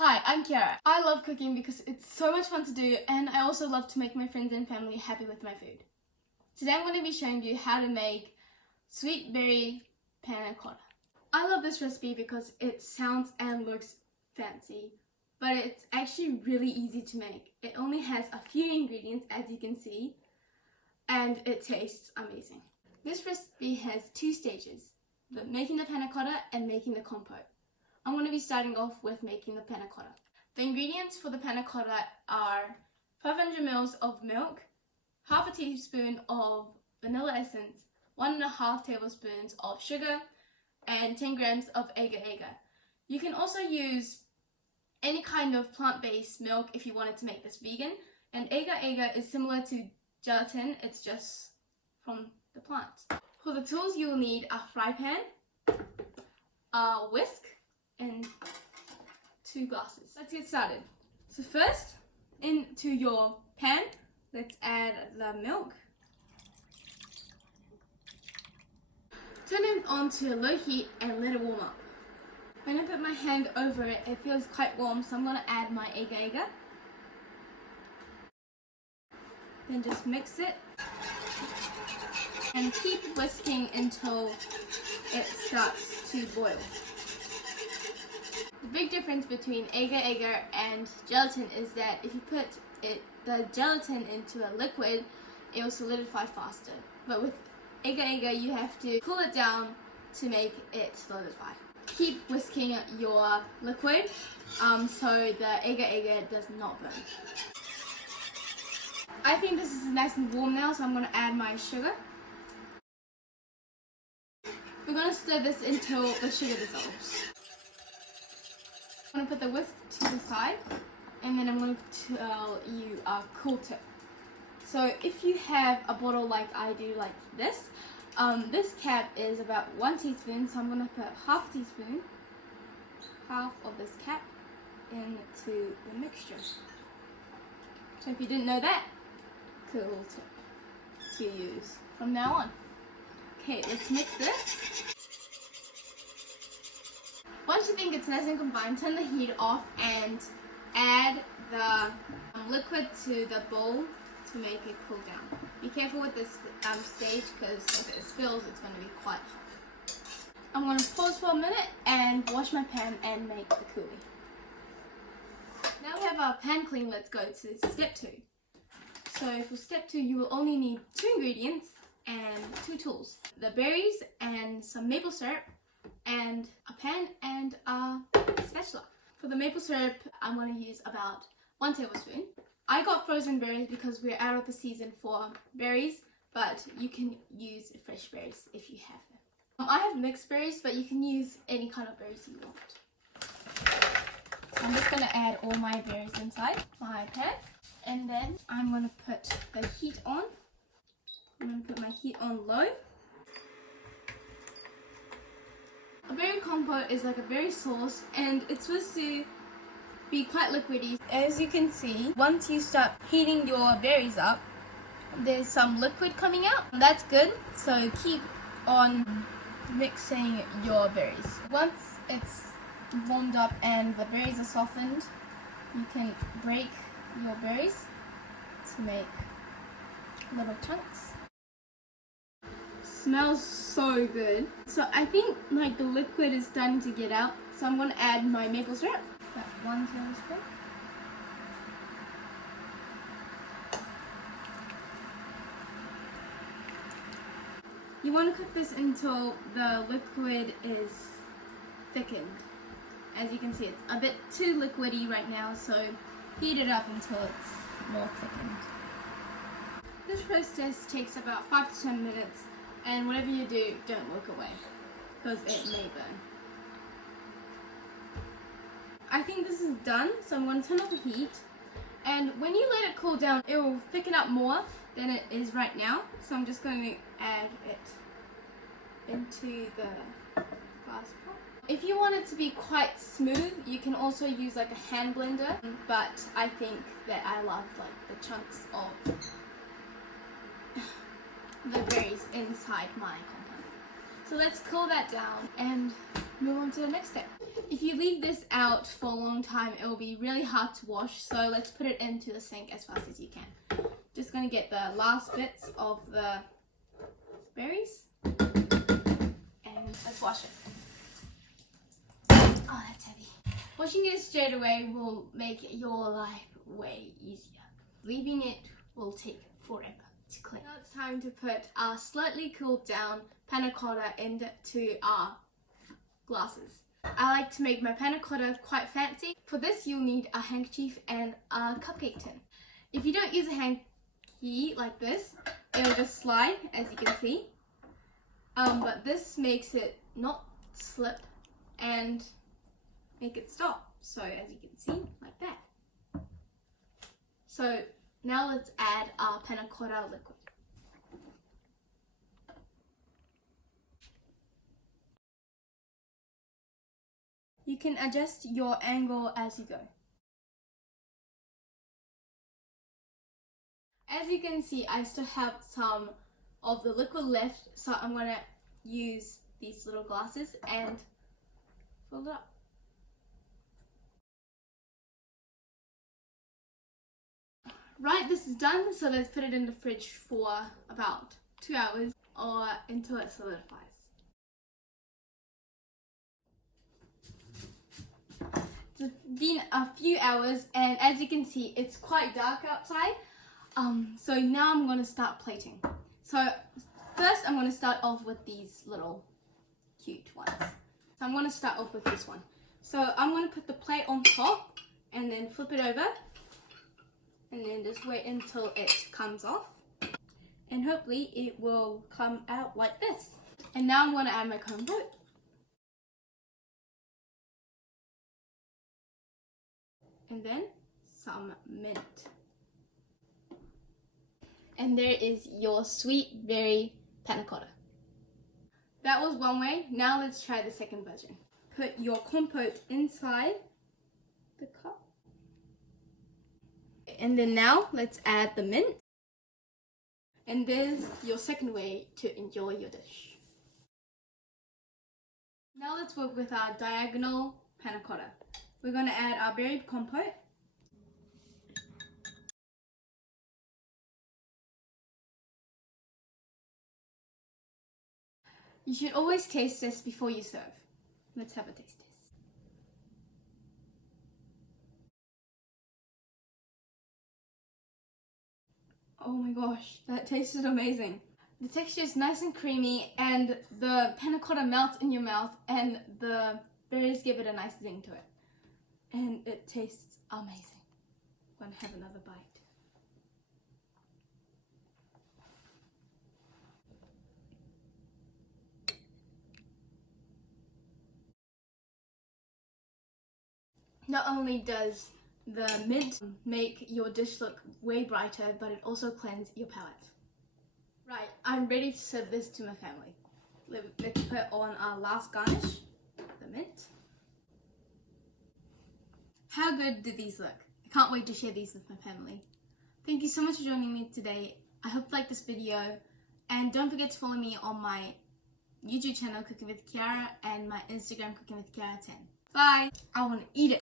Hi, I'm Kiara. I love cooking because it's so much fun to do, and I also love to make my friends and family happy with my food. Today I'm going to be showing you how to make Sweet Berry Panna Cotta. I love this recipe because it sounds and looks fancy, but it's actually really easy to make. It only has a few ingredients, as you can see, and it tastes amazing. This recipe has two stages, making the panna cotta and making the compote. I'm going to be starting off with making the panna cotta. The ingredients for the panna cotta are 500 ml of milk, half a teaspoon of vanilla essence, 1.5 tablespoons of sugar, and 10 grams of agar. You can also use any kind of plant-based milk if you wanted to make this vegan. And agar is similar to gelatin, it's just from the plant. For the tools, you will need a fry pan, a whisk, and 2 glasses. Let's get started. So first, into your pan, let's add the milk. Turn it on to low heat and let it warm up. When I put my hand over it, it feels quite warm, so I'm going to add my agar. Then just mix it and keep whisking until it starts to boil. The big difference between agar and gelatin is that if you put the gelatin into a liquid, it will solidify faster. But with agar, you have to cool it down to make it solidify. Keep whisking your liquid so the agar does not burn. I think this is nice and warm now, so I'm going to add my sugar. We're going to stir this until the sugar dissolves. I'm going to put the whisk to the side, and then I'm going to tell you a cool tip. So if you have a bottle like I do, like this, this cap is about 1 teaspoon, so I'm going to put half a teaspoon, half of this cap, into the mixture. So if you didn't know that, cool tip to use from now on. Okay, let's mix this. Once you think it's nice and combined, turn the heat off and add the liquid to the bowl to make it cool down. Be careful with this stage, because if it spills, it's going to be quite hot. I'm going to pause for a minute and wash my pan and make the coulis. Now we have our pan clean, let's go to step 2. So for step 2, you will only need 2 ingredients and 2 tools. The berries and some maple syrup, and a pan and a spatula. For the maple syrup, I'm going to use about 1 tablespoon. I got frozen berries because we're out of the season for berries, but you can use fresh berries if you have them. I have mixed berries, but you can use any kind of berries you want. I'm just going to add all my berries inside my pan, and then I'm going to put the heat on. I'm going to put my heat on low. A berry compote is like a berry sauce, and it's supposed to be quite liquidy. As you can see, once you start heating your berries up, there's some liquid coming out. That's good, so keep on mixing your berries. Once it's warmed up and the berries are softened, you can break your berries to make little chunks. Smells so good. So I think like the liquid is starting to get out, so I'm going to add my maple syrup. About 1 tablespoon. You want to cook this until the liquid is thickened. As you can see, it's a bit too liquidy right now, so heat it up until it's more thickened. This process takes about 5 to 10 minutes. And whatever you do, don't walk away, because it may burn. I think this is done, so I'm going to turn off the heat. And when you let it cool down, it will thicken up more than it is right now. So I'm just going to add it into the glass pot. If you want it to be quite smooth, you can also use like a hand blender. But I think that I love like the chunks of the berries inside my compote. So let's cool that down and move on to the next step. If you leave this out for a long time, it will be really hard to wash, so let's put it into the sink as fast as you can. Just going to get the last bits of the berries and let's wash it. Oh, that's heavy. Washing it straight away will make your life way easier. Leaving it will take forever to clean. Now it's time to put our slightly cooled down panna cotta into our glasses. I like to make my panna cotta quite fancy. For this you'll need a handkerchief and a cupcake tin. If you don't use a hanky like this, it'll just slide, as you can see. But this makes it not slip and make it stop. So as you can see, like that. So now let's add our panna cotta liquid. You can adjust your angle as you go. As you can see, I still have some of the liquid left, so I'm going to use these little glasses and fill it up. Right, this is done, so let's put it in the fridge for about 2 hours or until it solidifies. It's been a few hours and as you can see it's quite dark outside, so now I'm going to start plating. So first I'm going to start off with these little cute ones. So I'm going to start off with this one. So I'm going to put the plate on top and then flip it over and then just wait until it comes off and hopefully it will come out like this. And now I'm going to add my compote. And then some mint. And there is your sweet berry panna cotta. That was one way. Now let's try the second version. Put your compote inside the cup. And then now let's add the mint. And there's your second way to enjoy your dish. Now let's work with our diagonal panna cotta. We're going to add our berry compote. You should always taste this before you serve. Let's have a taste test. Oh my gosh, that tasted amazing. The texture is nice and creamy and the panna cotta melts in your mouth and the berries give it a nice zing to it. And it tastes amazing. I'm going to have another bite. Not only does the mint make your dish look way brighter, but it also cleanses your palate. Right, I'm ready to serve this to my family. Let's put on our last garnish, the mint. How good do these look? I can't wait to share these with my family. Thank you so much for joining me today. I hope you liked this video. And don't forget to follow me on my YouTube channel, Cooking with Kiara, and my Instagram, Cooking with Kiara 10. Bye! I want to eat it.